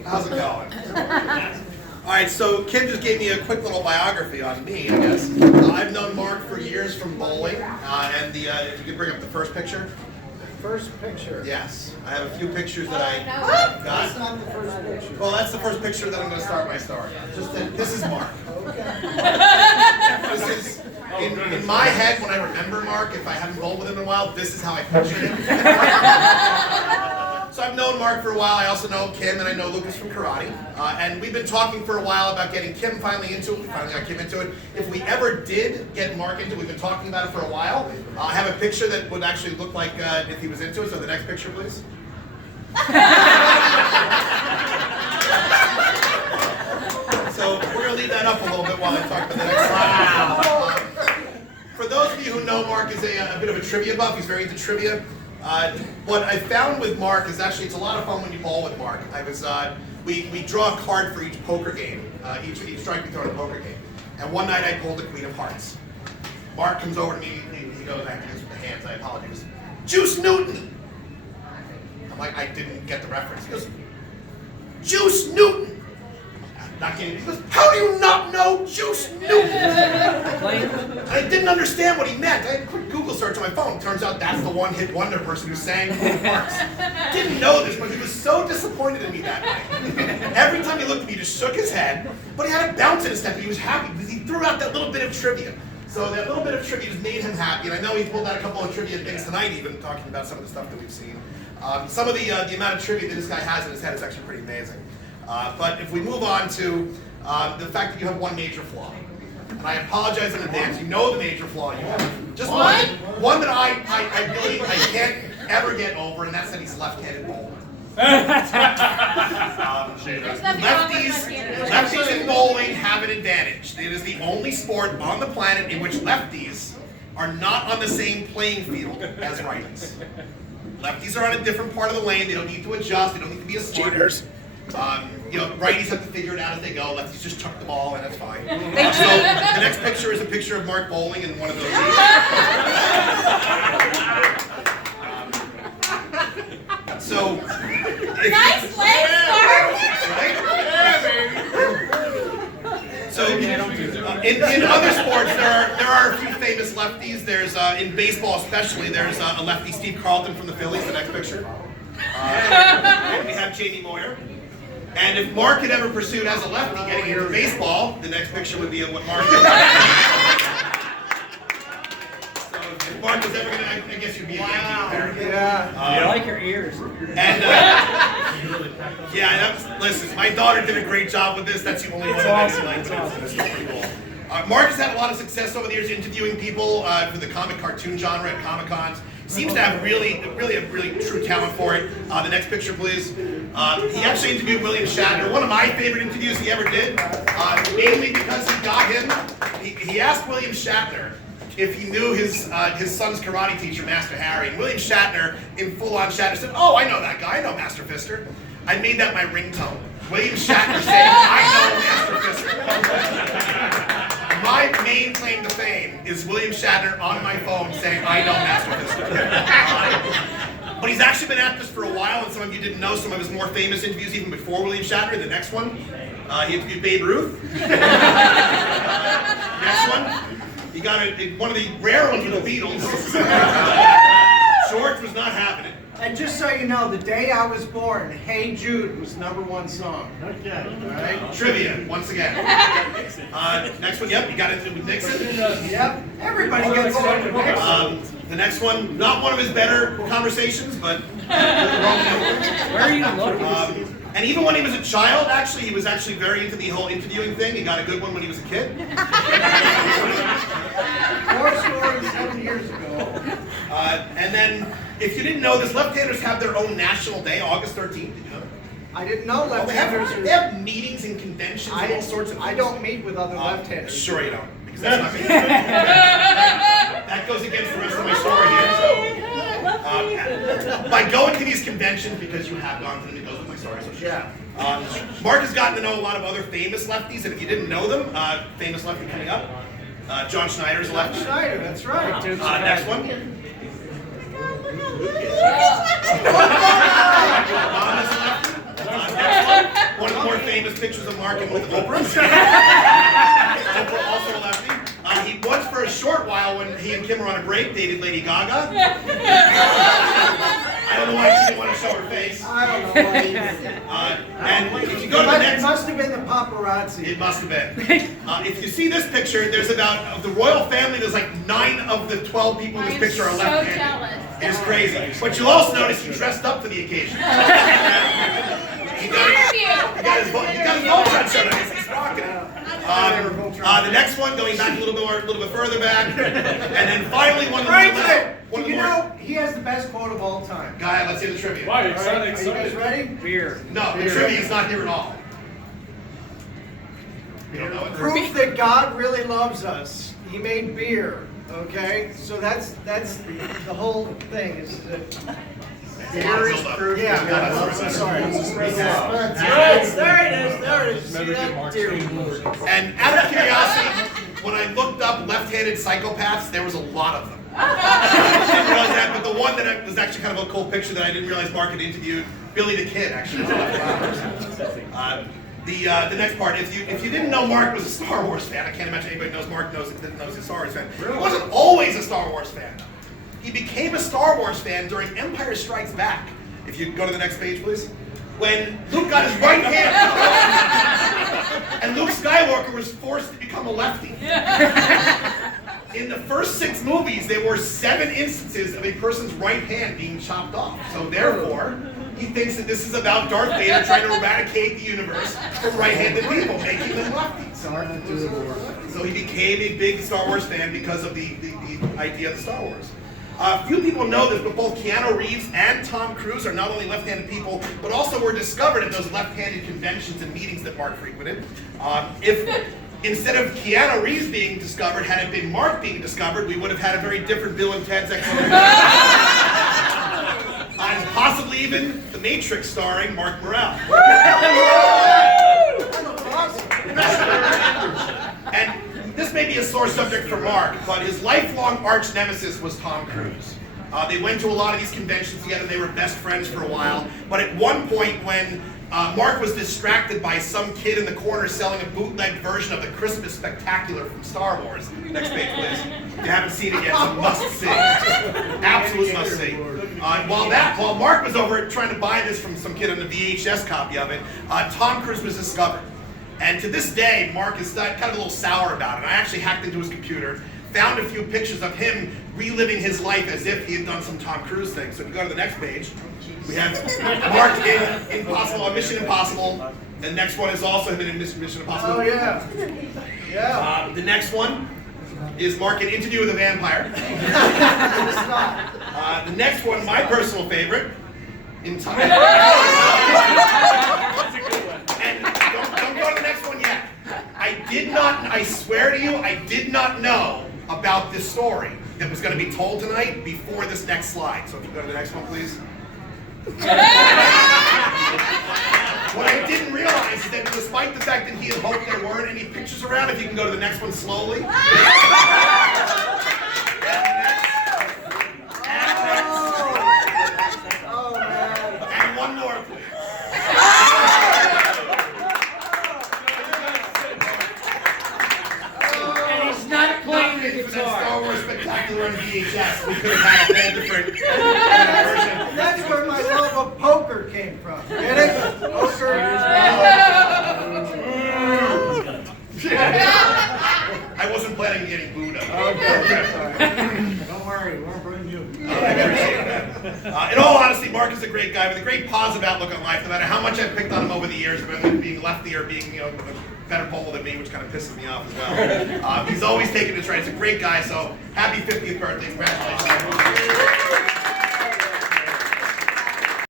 Hey, how's it going? All right, so Kim just gave me a quick little biography on me, I guess. I've known Marc for years from bowling, and if you could bring up the first picture. First picture. Yes, I have a few pictures that I That's got. not the first picture. Well, that's the first picture that I'm going to start my story. This is Marc. This is in my head when I remember Marc. If I haven't bowled with him in a while, this is how I picture him. So I've known Marc for a while. I also know Kim, and I know Lucas from karate. And we've been talking for a while about getting Kim finally into it. We finally got Kim into it. If we ever did get Marc into it, we've been talking about it for a while. I have a picture that would actually look like if he was into it. So the next picture, please. So we're going to leave that up a little bit while I talk about the next slide. For those of you who know Marc is a bit of a trivia buff, he's very into trivia. What I found with Marc is actually it's a lot of fun when you bowl with Marc. We draw a card for each poker game, each strike we throw in a poker game. And one night I pulled the Queen of Hearts. Marc comes over to me, he goes, I with the hands, I apologize. Juice Newton! I'm like, I didn't get the reference. He goes, Juice Newton! Not kidding. He goes, how do you not know Juice Newton? I didn't understand what he meant. I had a quick Google search on my phone. Turns out that's the one-hit wonder person who sang Queen of Hearts. Didn't know this, but he was so disappointed in me that night. Every time he looked at me, he just shook his head, but he had a bounce in his step, and he was happy because he threw out that little bit of trivia. So that little bit of trivia just made him happy, and I know he pulled out a couple of trivia things tonight, even talking about some of the stuff that we've seen. Some of the amount of trivia that this guy has in his head is actually pretty amazing. But if we move on to the fact that you have one major flaw, and I apologize in advance. You know the major flaw you have. Just one that I can't ever get over, and that's that he's left-handed bowler. Lefties in bowling have an advantage. It is the only sport on the planet in which lefties are not on the same playing field as righties. Lefties are on a different part of the lane. They don't need to adjust. They don't need to be as smart. Cheaters. Righties have to figure it out as they go. Lefties just chuck the ball, and that's fine. So the next picture is a picture of Marc bowling in one of those. Nice legs, Marc. So in other sports, there are a few famous lefties. There's in baseball especially. There's a lefty, Steve Carlton from the Phillies. The next picture. And we have Jamie Moyer. And if Marc had ever pursued as a lefty getting into baseball, the next picture would be of what Marc did. So if Marc was ever going to, I guess you'd be a Yankee apparently. Yeah. I like your ears. And listen, my daughter did a great job with this. That's the only one that I like. It's pretty cool. Marc has had a lot of success over the years interviewing people for the comic cartoon genre at Comic-Cons. Seems to have really true talent for it. The next picture, please. He actually interviewed William Shatner. One of my favorite interviews he ever did, mainly because he got him. He asked William Shatner if he knew his son's karate teacher, Master Harry. And William Shatner, in full-on Shatner, said, "Oh, I know that guy. I know Master Fister." I made that my ringtone. William Shatner saying, "I know Master Fister." My main claim to fame is William Shatner on my phone saying, "I know Master Fister." But he's actually been at this for a while, and some of you didn't know some of his more famous interviews even before William Shatner. The next one, he interviewed Babe Ruth. Next one, he got one of the rare ones with the Beatles. George was not happening. And just so you know, the day I was born, Hey Jude was #1 song. Okay. All right? Trivia, once again. Next one, yep, you got it with Nixon. Yep. Everybody gets it under Nixon. The next one, not one of his better conversations, but Where are you looking? and even when he was a child, actually, he was actually very into the whole interviewing thing. He got a good one when he was a kid. 4 stories 7 years ago. And then, if you didn't know this, left-handers have their own national day, August 13th. Did you know that? I didn't know Well, left-handers they have meetings and conventions and all sorts of things. I don't meet with other left-handers. Sure you don't, because that's not going to That goes against the rest of my story here. So, by going to these conventions, because you have gone to them, it goes with my story. So Yeah. Marc has gotten to know a lot of other famous lefties, and if you didn't know them, famous lefty coming up, John Schneider's a lefty. Schneider, that's right. Next one. Obama's a lefty. Next one. famous pictures of Mark with Oprah. Oprah, also a lefty. He once, for a short while, when he and Kim were on a break, dated Lady Gaga. I don't know why she didn't want to show her face. I don't know why. And if you go to the It next, must have been the paparazzi. it must have been. If you see this picture, there's about, of the royal family, there's like 9 of the 12 people in this picture are left-handed. jealous. It's crazy. But you'll also notice he dressed up for the occasion. He got his Voltron shirt on. He's rocking it. The next one, going back a little bit further back, and then finally one of the You know, he has the best quote of all time. Guy, let's hear the trivia. Why? All right, are you guys ready? Beer. No, the trivia is not here at all. You don't know it? Proof that God really loves us. He made beer. Okay, so that's the whole thing. Is that Beer is proof. yeah. that's Sorry. There There it is. See that? Dear Lord. And out of curiosity, when I looked up left-handed psychopaths, there was a lot of them. I didn't realize that, but the one that was actually kind of a cool picture that I didn't realize Mark had interviewed, Billy the Kid, actually. The next part, if you didn't know Mark was a Star Wars fan, I can't imagine anybody knows Mark knows he's a Star Wars fan. He wasn't always a Star Wars fan. He became a Star Wars fan during Empire Strikes Back. If you go to the next page, please. When Luke got his right hand, and Luke Skywalker was forced to become a lefty. In the first 6 movies, there were 7 instances of a person's right hand being chopped off. So therefore, he thinks that this is about Darth Vader trying to eradicate the universe from right-handed people, making them lefties. So he became a big Star Wars fan because of the idea of the Star Wars. Few people know this, but both Keanu Reeves and Tom Cruise are not only left-handed people, but also were discovered at those left-handed conventions and meetings that Mark frequented. If instead of Keanu Reeves being discovered, had it been Mark being discovered, we would have had a very different Bill and Ted's Excellent and possibly even The Matrix starring Marc Morrells. And this may be a sore subject for Mark, but his lifelong arch nemesis was Tom Cruise. They went to a lot of these conventions together. They were best friends for a while. But at one point when Mark was distracted by some kid in the corner selling a bootleg version of the Christmas Spectacular from Star Wars. Next page, please. If you haven't seen it yet, it's a must-see. Absolute must-see. While Mark was over trying to buy this from some kid on a VHS copy of it, Tom Cruise was discovered. And to this day, Mark is kind of a little sour about it. I actually hacked into his computer, found a few pictures of him reliving his life as if he had done some Tom Cruise thing. So if you go to the next page, we have Mark in Mission Impossible. The next one is also him in Mission Impossible. Oh yeah. Yeah. The next one is Mark in Interview with a Vampire. The next one, my personal favorite, in time. And don't go to the next one yet. I swear to you, I did not know about this story that was going to be told tonight before this next slide. So if you go to the next one, please. What I didn't realize is that despite the fact that he had hoped there weren't any pictures around, if you can go to the next one slowly. And one more, please. And he's not playing the For that guitar. Star Wars Spectacular on VHS, we could have had a whole different version. That's where my love of poker came from. Get it? Poker. I wasn't planning on getting booed up. Don't worry, we won't bring you. In all honesty, Mark is a great guy with a great positive outlook on life. No matter how much I've picked on him over the years, whether being lefty or being, a better pole than me, which kind of pisses me off as well. He's always taken it right. He's a great guy. So happy 50th birthday! Congratulations.